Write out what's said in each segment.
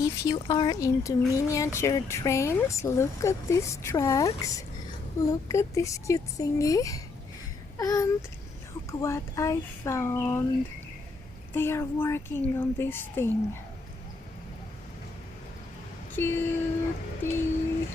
If you are into miniature trains, look at these tracks. Look at this cute thingy. And look what I found. They are working on this thing. Cutie.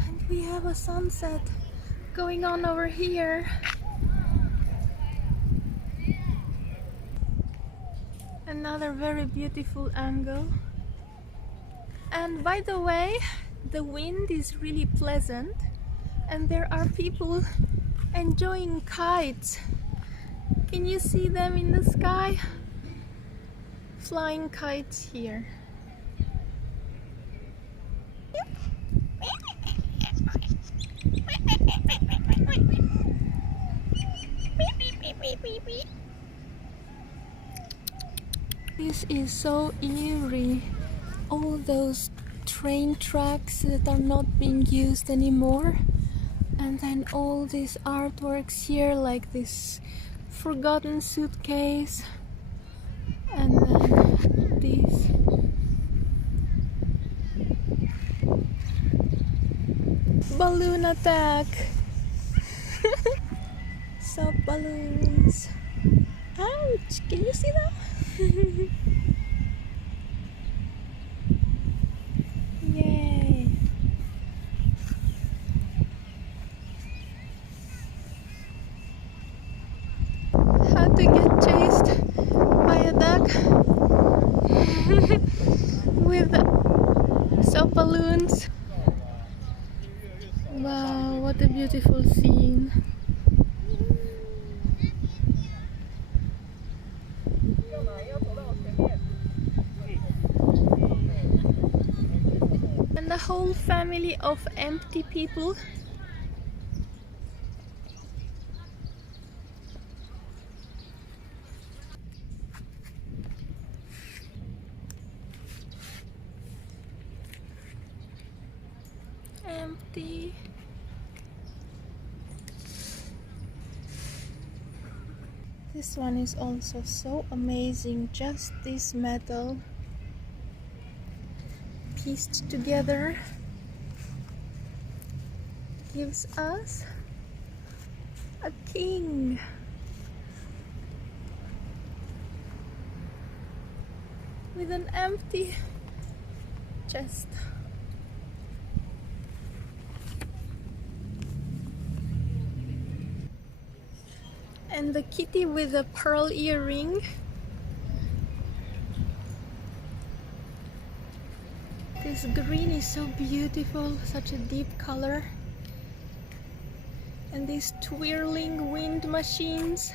And we have a sunset going on over here. Another very beautiful angle. And by the way, the wind is really pleasant and there are people enjoying kites. Can you see them in the sky? Flying kites here. This is so eerie. All those train tracks that are not being used anymore, and then all these artworks here, like this forgotten suitcase, and then these balloon attack. Sub balloons. Ouch! Can you see that? Yay! How to get chased by a duck with soap balloons. Wow, what a beautiful scene. And the whole family of empty people. Empty. This one is also so amazing. Just this metal pieced together gives us a king. With an empty chest. And the kitty with a pearl earring. This green is so beautiful, such a deep color. And these twirling wind machines.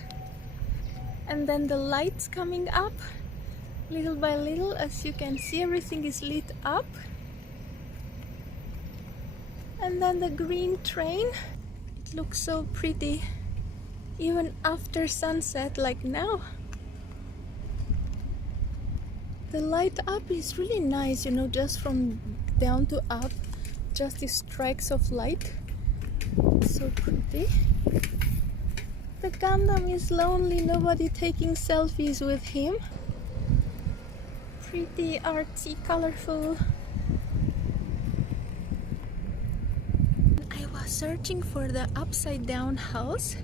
And then the lights coming up. Little by little, as you can see, everything is lit up. And then the green train. It looks so pretty. Even after sunset, like now. The light up is really nice, you know, just from down to up. Just these strikes of light. So pretty. The Gundam is lonely, nobody taking selfies with him. Pretty, artsy, colorful. I was searching for the upside down house,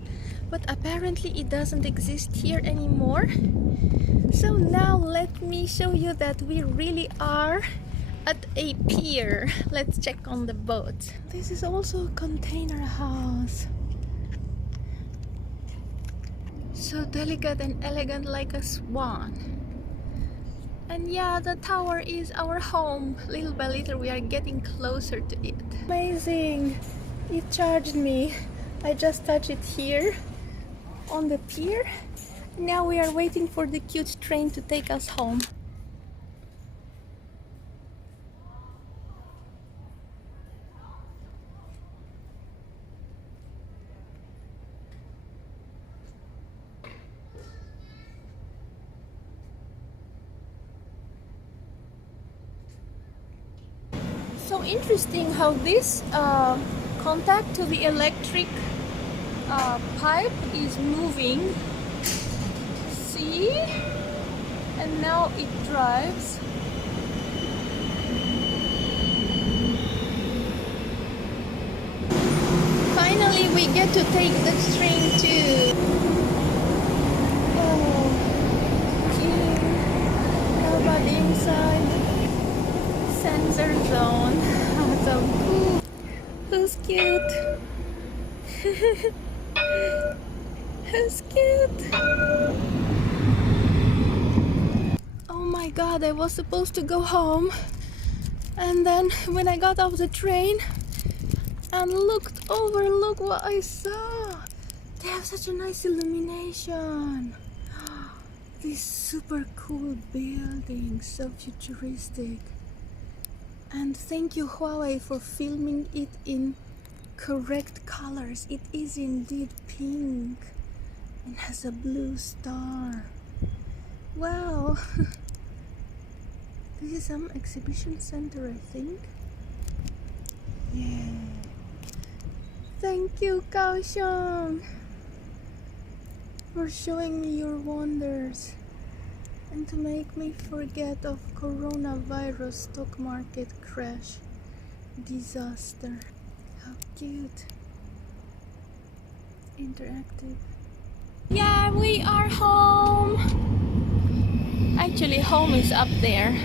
but apparently it doesn't exist here anymore. So now let me show you that we really are at a pier. Let's check on the boat. This is also a container house. So delicate and elegant, like a swan. And yeah, the tower is our home. Little by little we are getting closer to it. Amazing! It charged me. I just touched it here on the pier. Now we are waiting for the cute train to take us home. So interesting how this contact to the electric pipe is moving. See? And now it drives. Finally, we get to take the train too. Oh, cute. Nobody inside. Sensor zone. So cool. Who's cute? Who's cute? Oh my god, I was supposed to go home. And then when I got off the train and looked over, look what I saw. They have such a nice illumination. This super cool building, so futuristic. And thank you Huawei for filming it in correct colors. It is indeed pink and has a blue star. Wow. This is some exhibition center, I think. Yeah. Thank you Kaohsiung for showing me your wonders and to make me forget of coronavirus stock market crash disaster. How cute. Interactive. Yeah, we are home. Actually, home is up there.